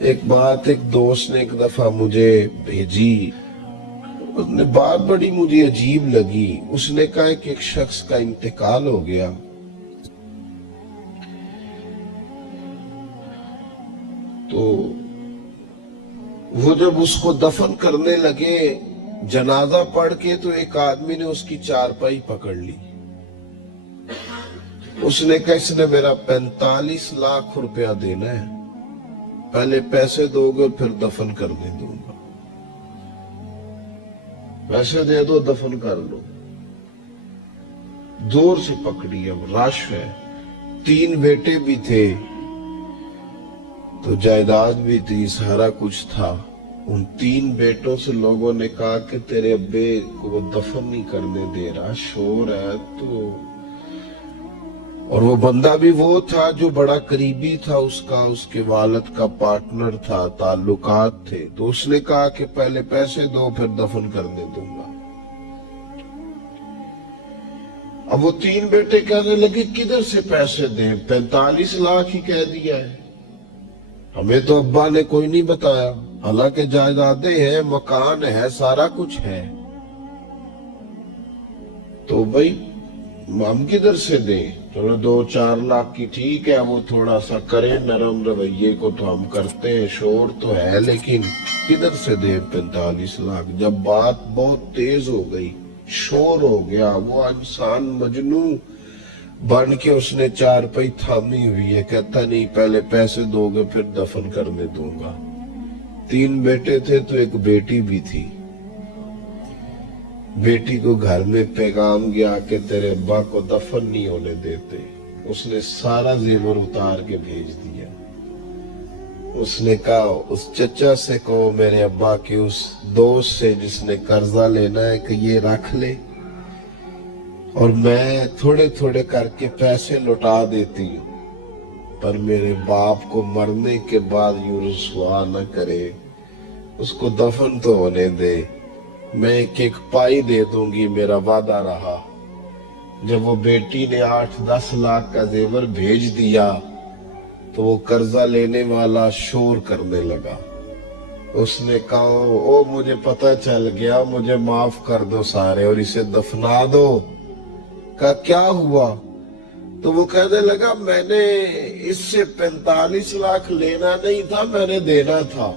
ایک بات ایک دوست نے ایک دفعہ مجھے بھیجی، اس نے بات بڑی مجھے عجیب لگی۔ اس نے کہا کہ ایک شخص کا انتقال ہو گیا، تو وہ جب اس کو دفن کرنے لگے جنازہ پڑھ کے، تو ایک آدمی نے اس کی چارپائی پکڑ لی۔ اس نے کہا اس نے میرا 45 لاکھ روپیہ دینا ہے، پہلے پیسے دو گے پھر دفن کرنے دوں گا، پیسے دے دو دفن کر لو۔ زور سے پکڑی، اب رش ہے، 3 بیٹے بھی تھے تو جائیداد بھی تھی، سارا کچھ تھا۔ ان 3 بیٹوں سے لوگوں نے کہا کہ تیرے ابے کو وہ دفن نہیں کرنے دے رہا، شور ہے تو۔ اور وہ بندہ بھی وہ تھا جو بڑا قریبی تھا اس کا، اس کے والد کا پارٹنر تھا، تعلقات تھے، تو اس نے کہا کہ پہلے پیسے دو پھر دفن کرنے دوں گا۔ اب وہ 3 بیٹے کہنے لگے کدھر سے پیسے دیں، 45 لاکھ ہی کہہ دیا ہے، ہمیں تو ابا نے کوئی نہیں بتایا، حالانکہ جائیدادیں ہیں، مکان ہے، سارا کچھ ہے، تو بھائی ہم کدھر سے دیں؟ چلو 2-4 لاکھ کی ٹھیک ہے، وہ تھوڑا سا کریں نرم رویے کو تو ہم کرتے ہیں، شور تو ہے، لیکن کدھر سے دیں 45 لاکھ؟ جب بات بہت تیز ہو گئی، شور ہو گیا، وہ انسان مجنون بن کے اس نے چارپائی تھامی ہوئی ہے، کہتا نہیں پہلے پیسے دو گے پھر دفن کرنے دوں گا۔ 3 بیٹے تھے تو ایک بیٹی بھی تھی۔ بیٹی کو گھر میں پیغام گیا کہ تیرے ابا کو دفن نہیں ہونے دیتے، اس نے سارا زیور اتار کے بھیج دیا۔ اس نے کہا اس چچا سے کہو میرے ابا کے اس دوست سے جس نے قرضہ لینا ہے کہ یہ رکھ لے، اور میں تھوڑے تھوڑے کر کے پیسے لوٹا دیتی ہوں، پر میرے باپ کو مرنے کے بعد یوں رسوا نہ کرے، اس کو دفن تو ہونے دے، میں ایک پائی دے دوں گی، میرا وعدہ رہا۔ جب وہ بیٹی نے 8-10 لاکھ کا زیور بھیج دیا تو وہ قرضہ لینے والا شور کرنے لگا۔ اس نے کہا او مجھے پتہ چل گیا، مجھے معاف کر دو سارے اور اسے دفنا دو۔ کہا کیا ہوا؟ تو وہ کہنے لگا میں نے اس سے 45 لاکھ لینا نہیں تھا، میں نے دینا تھا،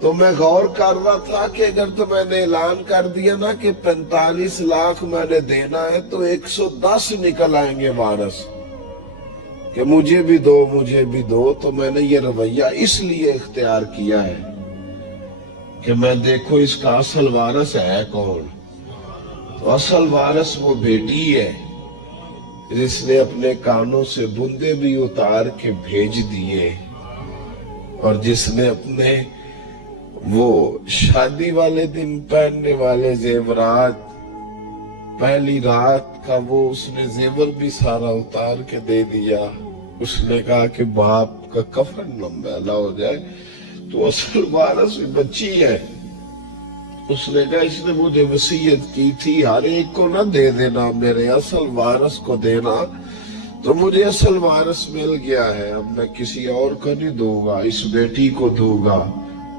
تو میں غور کر رہا تھا کہ اگر تو میں نے اعلان کر دیا نا کہ 45 لاکھ میں نے دینا ہے تو 110 نکل آئیں گے وارث کہ مجھے بھی دو مجھے بھی دو، تو میں نے یہ رویہ اس لیے اختیار کیا ہے کہ میں دیکھو اس کا اصل وارث ہے کون۔ تو اصل وارث وہ بیٹی ہے جس نے اپنے کانوں سے بندے بھی اتار کے بھیج دیے، اور جس نے اپنے وہ شادی والے دن پہننے والے زیورات، پہلی رات کا وہ اس نے زیور بھی سارا اتار کے دے دیا۔ اس نے کہا کہ باپ کا کفن نہ میلا ہو جائے، تو اصل وارث بچی ہے۔ اس نے کہا اس نے مجھے وصیت کی تھی ہر ایک کو نہ دے دینا، میرے اصل وارث کو دینا، تو مجھے اصل وارث مل گیا ہے، اب میں کسی اور کو نہیں دوں گا، اس بیٹی کو دوں گا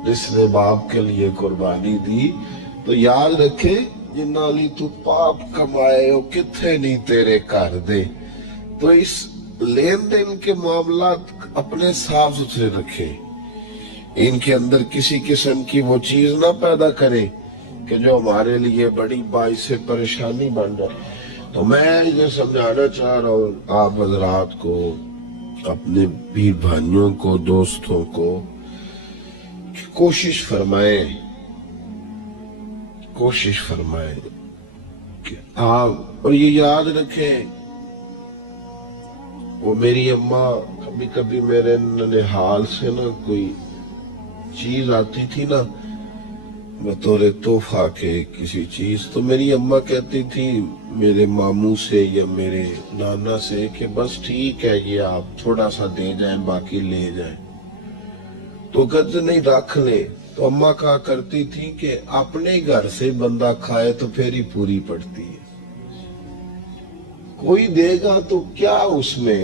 جس نے باپ کے لیے قربانی دی۔ تو یاد رکھے جنہ لی تو پاپ کمائے ہو کتھے نہیں تیرے کر دے۔ تو اس لین دین کے معاملات اپنے صاف ستھرے رکھے، ان کے اندر کسی قسم کی وہ چیز نہ پیدا کرے کہ جو ہمارے لیے بڑی باعث پریشانی بن جائے۔ تو میں یہ سمجھانا چاہ رہا ہوں آپ حضرات کو، اپنے بھی بھائیوں کو، دوستوں کو، کہ کوشش فرمائیں کہ آپ، اور یہ یاد رکھیں وہ میری اماں کبھی کبھی میرے ننھیال سے نا کوئی چیز آتی تھی نا بطور تحفہ کے کسی چیز، تو میری اماں کہتی تھی میرے ماموں سے یا میرے نانا سے کہ بس ٹھیک ہے یہ آپ تھوڑا سا دے جائیں باقی لے جائیں، تو کہتے نہیں رکھ لے۔ تو اماں کہا کرتی تھی کہ اپنے گھر سے بندہ کھائے تو پھر ہی پوری پڑتی ہے، کوئی دے گا تو کیا اس میں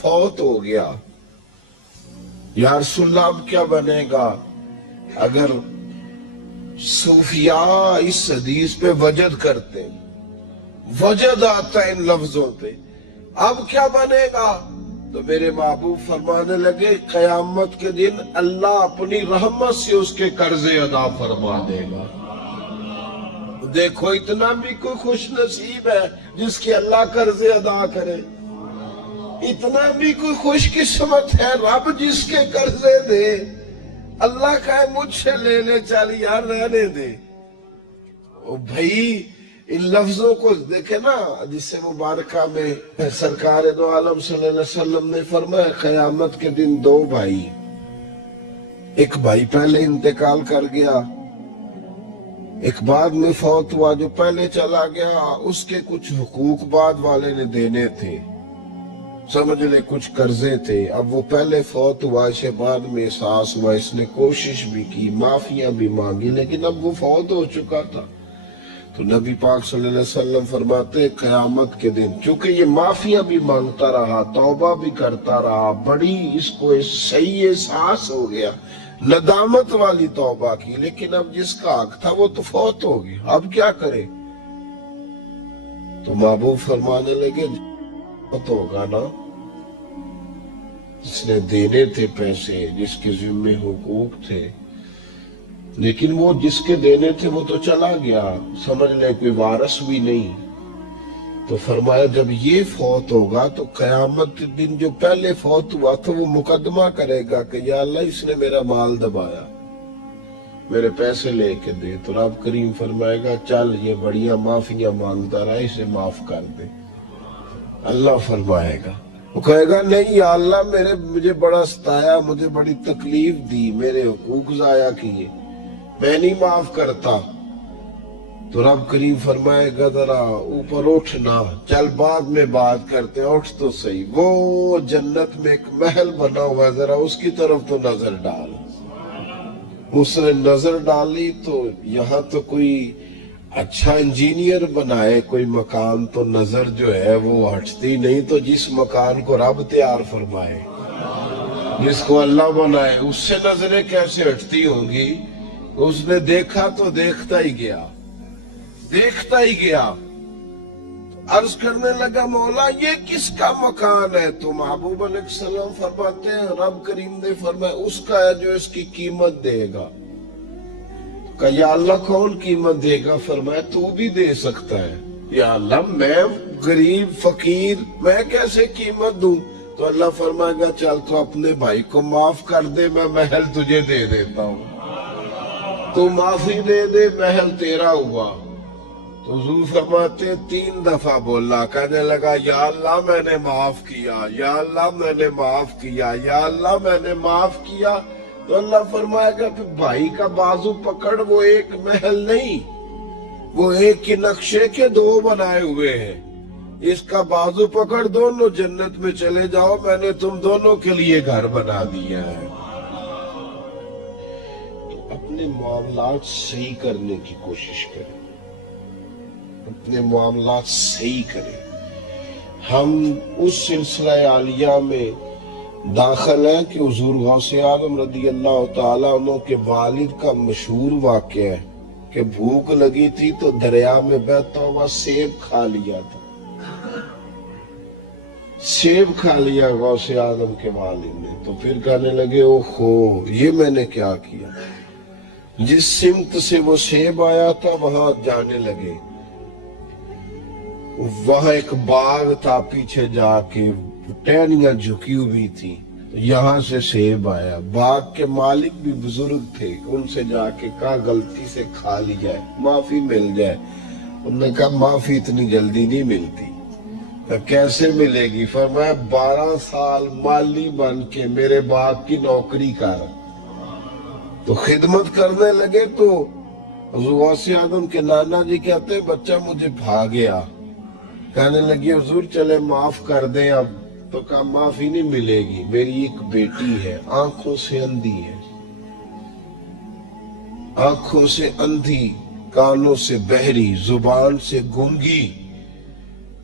فوت ہو گیا. یا رسول اللہ اب کیا بنے گا؟ اگر صوفیاء اس حدیث پہ وجد کرتے ہیں، وجد آتا ہے ان لفظوں پہ، اب کیا بنے گا؟ تو میرے محبوب فرمانے لگے قیامت کے دن اللہ اپنی رحمت سے اس کے قرضے ادا فرما دے گا. دیکھو اتنا بھی کوئی خوش نصیب ہے جس کے اللہ قرضے ادا کرے، اتنا بھی کوئی خوش قسمت ہے رب جس کے قرضے دے. اللہ کہے مجھ سے لے لے چل یار رہنے دے. او بھائی ان لفظوں کو دیکھیں نا، جس سے مبارکہ میں سرکار دو عالم صلی اللہ علیہ وسلم نے فرمایا قیامت کے دن دو بھائی، ایک بھائی پہلے انتقال کر گیا، ایک بعد میں فوت ہوا. جو پہلے چلا گیا اس کے کچھ حقوق بعد والے نے دینے تھے، سمجھ لے کچھ قرضے تھے. اب وہ پہلے فوت ہوا، اسے بعد میں احساس ہوا، اس نے کوشش بھی کی، معافیاں بھی مانگی، لیکن اب وہ فوت ہو چکا تھا. تو نبی پاک صلی اللہ علیہ وسلم فرماتے قیامت کے دن چونکہ یہ معافیاں بھی مانگتا رہا، توبہ بھی کرتا رہا، بڑی اس کو صحیح احساس ہو گیا، ندامت والی توبہ کی، لیکن اب جس کا حق تھا وہ تو فوت ہو گیا، اب کیا کرے؟ تو محبوب فرمانے لگے فوت ہوگا نا، جس نے دینے تھے پیسے، جس کے ذمے حقوق تھے، لیکن وہ جس کے دینے تھے وہ تو چلا گیا، سمجھ لے کوئی وارث بھی نہیں. تو فرمایا جب یہ فوت ہوگا تو قیامت دن جو پہلے فوت ہوا تھا وہ مقدمہ کرے گا کہ یا اللہ اس نے میرا مال دبایا، میرے پیسے لے کے دے. تو رب کریم فرمائے گا چل یہ بڑیاں معافیاں مانگتا رہا، اسے معاف کر دے. اللہ فرمائے گا، وہ کہے گا نہیں یا اللہ مجھے بڑا ستایا، مجھے بڑی تکلیف دی، میرے حقوق ضائع کیے، میں نہیں معاف کرتا. تو رب کریم فرمائے گا ذرا اوپر اٹھنا، چل بعد میں بات کرتے ہیں، اٹھ تو صحیح، وہ جنت میں ایک محل بنا ہوا ہے، ذرا اس کی طرف تو نظر ڈال. اس نے نظر ڈالی تو یہاں تو کوئی اچھا انجینئر بنائے کوئی مکان تو نظر جو ہے وہ ہٹتی نہیں. تو جس مکان کو رب تیار فرمائے، جس کو اللہ بنائے، اس سے نظریں کیسے ہٹتی ہوں گی؟ اس نے دیکھا تو دیکھتا ہی گیا، دیکھتا ہی گیا. عرض کرنے لگا مولا یہ کس کا مکان ہے؟ تو محبوب علیہ السلام فرماتے ہیں رب کریم نے فرمایا اس کا ہے جو اس کی قیمت دے گا. کہ یا اللہ کون قیمت دے گا؟ فرمایا تو بھی دے سکتا ہے. یا اللہ میں غریب فقیر میں کیسے قیمت دوں؟ تو اللہ فرمائے گا چل تو اپنے بھائی کو معاف کر دے، میں محل تجھے دے دیتا ہوں، تو معافی دے دے، محل تیرا ہوا. تو حضور فرماتے 3 دفعہ بولا، کہنے لگا یا اللہ میں نے معاف کیا، یا اللہ میں نے معاف کیا، یا اللہ میں نے معاف کیا. تو اللہ فرمائے گا پھر بھائی کا بازو پکڑ، وہ ایک محل نہیں، وہ ایک ہی نقشے کے 2 بنائے ہوئے ہیں، اس کا بازو پکڑ، دونوں جنت میں چلے جاؤ، میں نے تم دونوں کے لیے گھر بنا دیا ہے. اپنے معاملات صحیح کرنے کی کوشش کریں، اپنے معاملات صحیح کریں. ہم اس سلسلہ عالیہ میں داخل ہیں کہ حضور غوث اعظم رضی اللہ تعالیٰ عنہ کے والد کا مشہور واقعہ ہے کہ بھوک لگی تھی تو دریا میں بہتا ہوا سیب کھا لیا تھا، سیب کھا لیا غوث اعظم کے والد نے. تو پھر کہنے لگے اوہو یہ میں نے کیا کیا. جس سمت سے وہ سیب آیا تھا وہاں جانے لگے، وہاں ایک باغ تھا، پیچھے جا کے ٹہنیاں جھکی ہوئی تھی، یہاں سے سیب آیا. باغ کے مالک بھی بزرگ تھے، ان سے جا کے کہا غلطی سے کھا لی جائے، معافی مل جائے. انہوں نے کہا معافی اتنی جلدی نہیں ملتی. کیسے ملے گی؟ فرمایا 12 سال مالی بن کے میرے باپ کی نوکری کر. تو خدمت کرنے لگے تو حضور غوث اعظم کے نانا جی کہتے ہیں بچہ مجھے بھاگ گیا. کہنے لگی حضور چلے معاف کر دیں اب. تو کہا معافی نہیں ملے گی، میری ایک بیٹی ہے، آنکھوں سے اندھی ہے، آنکھوں سے اندھی، کانوں سے بہری، زبان سے گونگی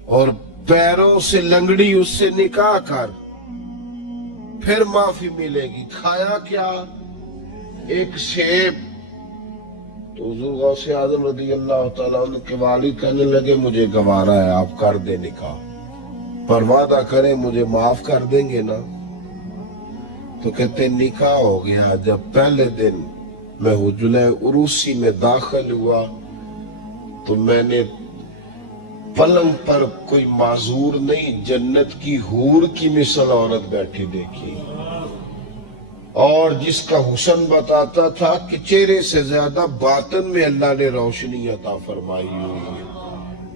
اور پیروں سے لنگڑی، اس سے نکاح کر. پھر معافی ملے گی۔ کھایا کیا؟ ایک سیب۔ تو حضور غوث اعظم رضی اللہ تعالیٰ عنہ کے والد کہنے لگے مجھے گوارا ہے، آپ کر دیں نکاح، پر وعدہ کریں مجھے معاف کر دیں گے نا؟ تو کہتے نکاح ہو گیا۔ جب پہلے دن میں حجرہ عروسی میں داخل ہوا تو میں نے پلنگ پر کوئی معذور نہیں، جنت کی حور کی مثل عورت بیٹھی دیکھی، اور جس کا حسن بتاتا تھا کہ چہرے سے زیادہ باطن میں اللہ نے روشنی عطا فرمائی ہوئی ہے۔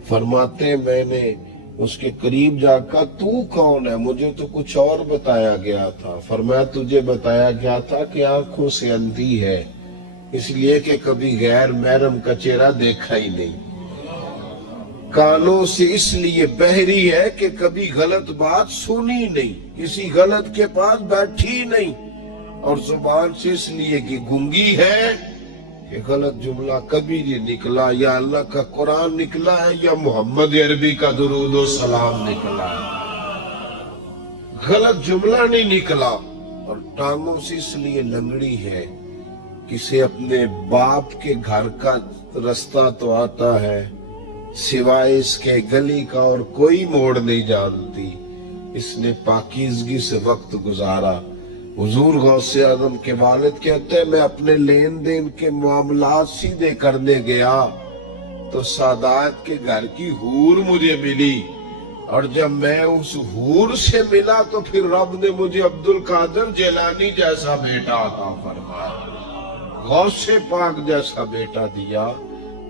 فرماتے میں نے اس کے قریب جا کر تو کون ہے؟ مجھے تو کچھ اور بتایا گیا تھا۔ فرمایا تجھے بتایا گیا تھا کہ آنکھوں سے اندھی ہے، اس لیے کہ کبھی غیر محرم کا چہرہ دیکھا ہی نہیں، کانوں سے اس لیے بہری ہے کہ کبھی غلط بات سنی نہیں، کسی غلط کے پاس بیٹھی نہیں، اور زبان سے اس لیے کہ گونگی ہے کہ غلط جملہ کبھی نہیں نکلا، یا اللہ کا قرآن نکلا ہے یا محمد عربی کا درود و سلام نکلا ہے، غلط جملہ نہیں نکلا۔ اور ٹانگوں سے اس لیے لنگڑی ہے، کسے اپنے باپ کے گھر کا رستہ تو آتا ہے، سوائے اس کے گلی کا اور کوئی موڑ نہیں جانتی، اس نے پاکیزگی سے وقت گزارا۔ حضور غوث اعظم کے والد کہتے ہیں میں اپنے لین دین کے معاملات سیدھے کرنے گیا تو سادات کے گھر کی حور مجھے ملی، اور جب میں اس حور سے ملا تو پھر رب نے مجھے عبد القادر جیلانی جیسا بیٹا عطا فرمایا، غوث پاک جیسا بیٹا دیا۔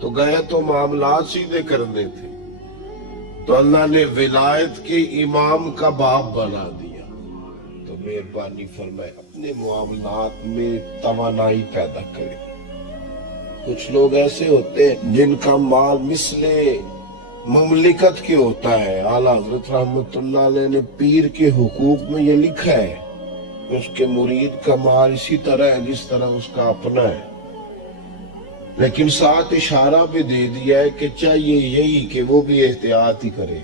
تو گئے تو معاملات سیدھے کرنے تھے، تو اللہ نے ولایت کے امام کا باپ بنا دیا۔ تو مہربانی فرمائے اپنے معاملات میں توانائی پیدا کرے۔ کچھ لوگ ایسے ہوتے ہیں جن کا مال مثل مملکت کے ہوتا ہے۔ اعلیٰ حضرت رحمت اللہ علیہ نے پیر کے حقوق میں یہ لکھا ہے کہ اس کے مرید کا مال اسی طرح ہے جس طرح اس کا اپنا ہے، لیکن ساتھ اشارہ بھی دے دیا ہے کہ چاہیے یہی کہ وہ بھی احتیاط ہی کرے،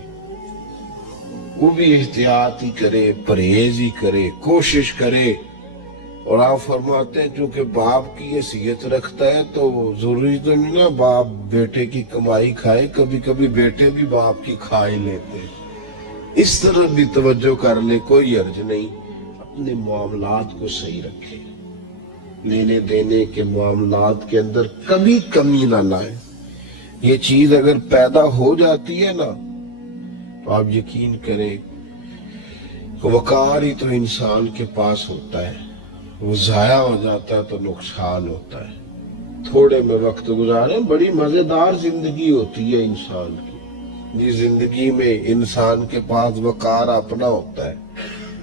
وہ بھی احتیاط ہی کرے، پرہیز ہی کرے، کوشش کرے۔ اور آپ فرماتے ہیں چونکہ باپ کی حیثیت رکھتا ہے تو ضروری تو نہیں نا باپ بیٹے کی کمائی کھائے، کبھی کبھی بیٹے بھی باپ کی کھا ہی لیتے، اس طرح بھی توجہ کر لے، کوئی حرج نہیں۔ اپنے معاملات کو صحیح رکھے، لینے دینے کے معاملات کے اندر کبھی کمی نہ لائیں۔ یہ چیز اگر پیدا ہو جاتی ہے نا تو آپ یقین کریں وقار ہی تو انسان کے پاس ہوتا ہے، وہ ضائع ہو جاتا ہے تو نقصان ہوتا ہے۔ تھوڑے میں وقت گزارے، بڑی مزیدار زندگی ہوتی ہے انسان کی، جس زندگی میں انسان کے پاس وقار اپنا ہوتا ہے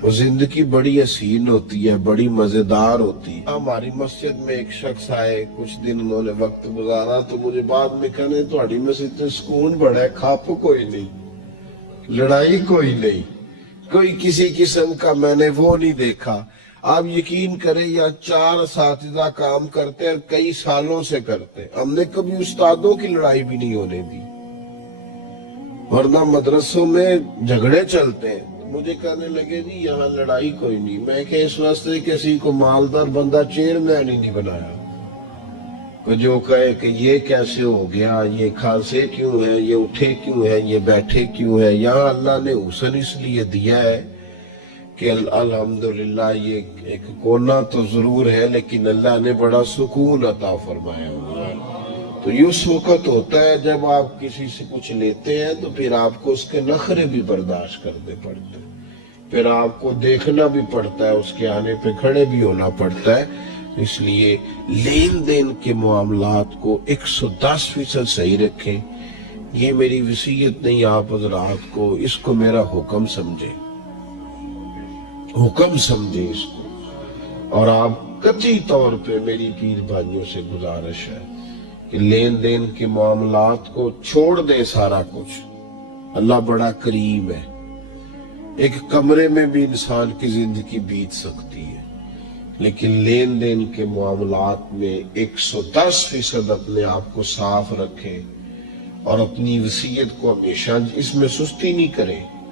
وہ زندگی بڑی حسین ہوتی ہے، بڑی مزیدار ہوتی ہے۔ ہماری مسجد میں ایک شخص آئے، کچھ دن انہوں نے وقت گزارا تو مجھے بعد میں کہنے تہاڈی مسجد تے سکون بڑا ہے، کھپ کوئی نہیں، لڑائی کوئی نہیں، کوئی کسی قسم کا میں نے وہ نہیں دیکھا۔ آپ یقین کریں یا 4 اساتذہ کام کرتے ہیں، کئی سالوں سے کرتے، ہم نے کبھی استادوں کی لڑائی بھی نہیں ہونے دی، ورنہ مدرسوں میں جھگڑے چلتے ہیں۔ مجھے کہنے لگے جی یہاں لڑائی کوئی نہیں، میں کہ اس واسطے کسی کو مالدار بندہ چیئرمین ہی نہیں بنایا کہ جو کہے کہ یہ کیسے ہو گیا، یہ کھانسے کیوں ہے، یہ اٹھے کیوں ہے، یہ بیٹھے کیوں ہے۔ یہاں اللہ نے حسن اس لیے دیا ہے کہ الحمدللہ یہ ایک کونا تو ضرور ہے لیکن اللہ نے بڑا سکون عطا فرمایا ہوا ہے۔ تو یہ اس وقت ہوتا ہے جب آپ کسی سے کچھ لیتے ہیں تو پھر آپ کو اس کے نخرے بھی برداشت کرنے پڑتے ہیں، پھر آپ کو دیکھنا بھی پڑتا ہے، اس کے آنے پہ کھڑے بھی ہونا پڑتا ہے۔ اس لیے لین دین کے معاملات کو 110% صحیح رکھیں۔ یہ میری وصیت نہیں آپ حضرات کو، اس کو میرا حکم سمجھیں، حکم سمجھیں اس کو۔ اور آپ قطعی طور پہ میری پیر بھائیوں سے گزارش ہے کہ لین دین کے معاملات کو چھوڑ دیں سارا کچھ۔ اللہ بڑا کریم ہے، ایک کمرے میں بھی انسان کی زندگی بیت سکتی ہے، لیکن لین دین کے معاملات میں 110% اپنے آپ کو صاف رکھیں اور اپنی وصیت کو ہمیشہ اس میں سستی نہیں کریں۔